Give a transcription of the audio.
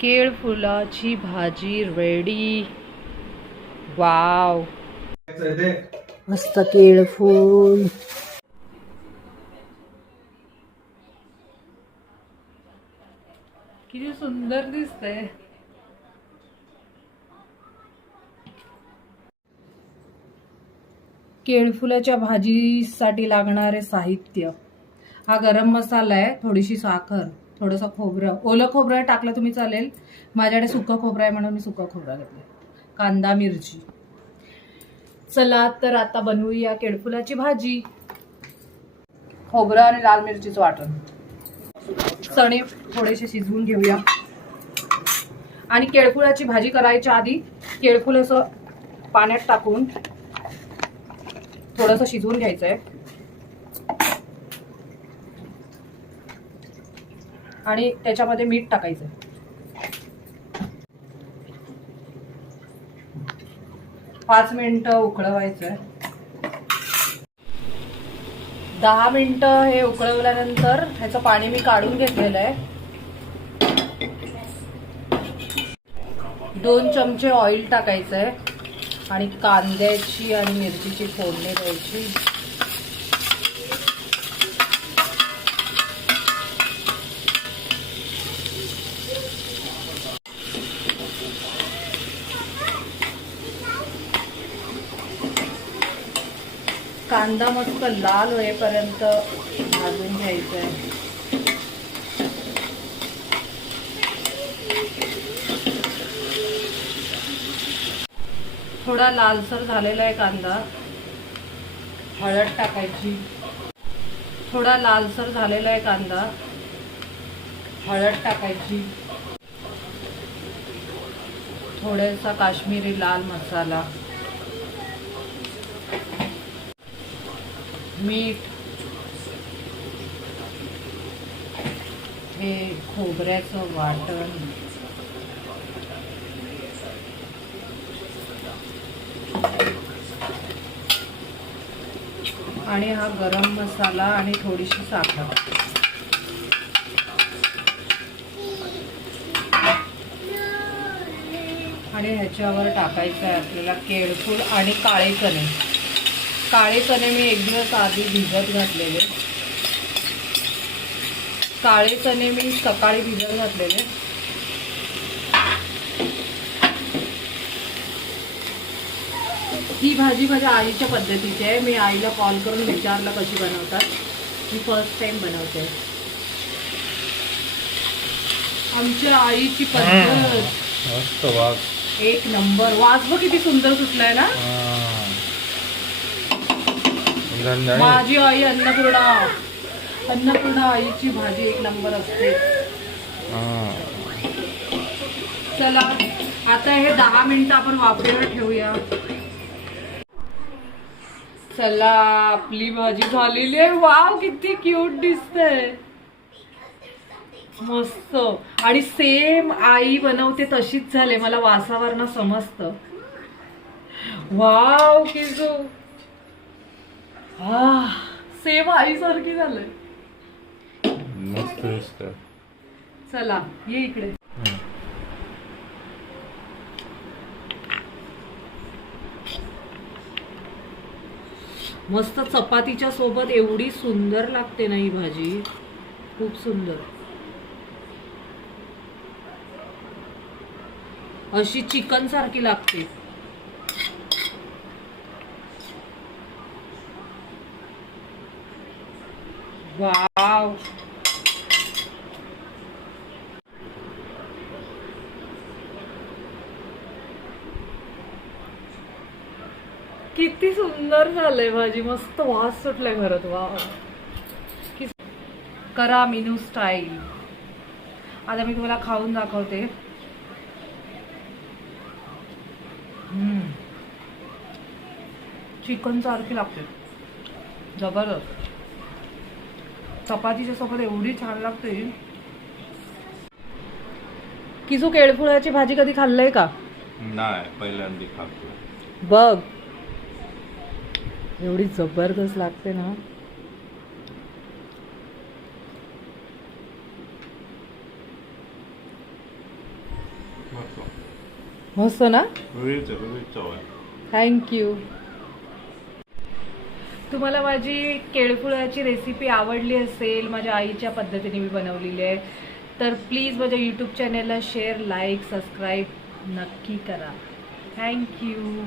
केळफुलाची भाजी ready. Wow, मस्त केळफूल. किती सुंदर दिसतंय. केळफुलाच्या भाजीसाठी लागणारे साहित्य: हा गरम मसाला आहे, थोडीशी साखर, थोडंसं खोबरं, ओलं खोबरं टाकलं तुम्ही चालेल, माझ्याकडे सुकं खोबरं आहे म्हणून मी सुकं खोबरं घेतलं, कांदा, मिरची. चला तर आता बनवूया केळफुलाची भाजी. खोबरं आणि लाल मिरचीचं वाटण. चणे थोडेसे शिजवून घेऊया. आणि केळफुलाची भाजी करायच्या आधी केळफुल असं पाण्यात टाकून थोडंसं शिजवून घ्यायचंय. आणि त्याच्यामध्ये मीठ टाकायचं. 5 मिनिटं उकळवायचंय. 10 मिनिटं हे उकळवल्यानंतर ह्याचं पाणी मी काढून घेतलेलं आहे. 2 चमचे ऑइल टाकायचंय आणि कांद्याची आणि मिरचीची फोडणी द्यायची. कांदा मस्त लाल होईपर्यंत भाजून घ्यायचा आहे. थोडा लालसर झालेला आहे कांदा. हळद टाकायची. थोडा लालसर झालेला आहे कांदा. हळद टाकायची. थोडासा काश्मीरी लाल मसाला, मीठ, हे खोबऱ्याचं वाटण, आणि हा गरम मसाला आणि थोडीशी साखर. आणि ह्याच्यावर टाकायचं आहे आपल्याला केळफूल आणि काळे चणे. काळे चणे मी 1 दिवस आधी भिजत घातलेले. काळे चणे मी सकाळी भिजत घातलेले. ही भाजी माझ्या आईच्या पद्धतीची आहे. मी आईला कॉल करून विचारलं कशी बनवतात. मी फर्स्ट टाइम बनवते. आमच्या आईची पद्धत मस्त. वास एक नंबर. वास बघ किती सुंदर सुटलाय ना. माझी आई अन्नपूर्णा आईची भाजी एक नंबर असते. चला आता हे 10 मिनिटं आपण वाफेवर ठेवूया. चला आपली भाजी झालेली आहे. वाव किती क्यूट दिसतंय. मस्त. आणि सेम आई बनवते तशीच झाले. मला वासावरनं समजतं. वाव किजू. सेम आई सारखी झालंय. मस्त दिसत. चला ये इकडे. मस्त चपातीच्या सोबत एवढी सुंदर लागते ना ही भाजी. खूप सुंदर. अशी चिकन सारखी लागते. वाव. किती सुंदर झालंय भाजी. मस्त वास सुटलाय घरात. वाव. करा मेनू स्टाईल. आता मी तुम्हाला खाऊन दाखवते. चिकन सारखी लागते. जबरदस्त. चपातीच्या सोबत एवढी छान लागते. किजू केळफुलाची भाजी कधी खाल्लंय का? नाही, पहिल्यांदा खातो. बघ एवढी जबरदस्त लागते ना. मस्त ना. वेगळीच चव आहे. थँक्यू. तुम्हाला माझी केळफुलाची रेसिपी आवडली असेल, माझ्या आईच्या पद्धतीने मी बनवलेली आहे, तर प्लीज माझ्या यूट्यूब चॅनेलला शेअर, लाईक, सबस्क्राईब नक्की करा. थँक्यू.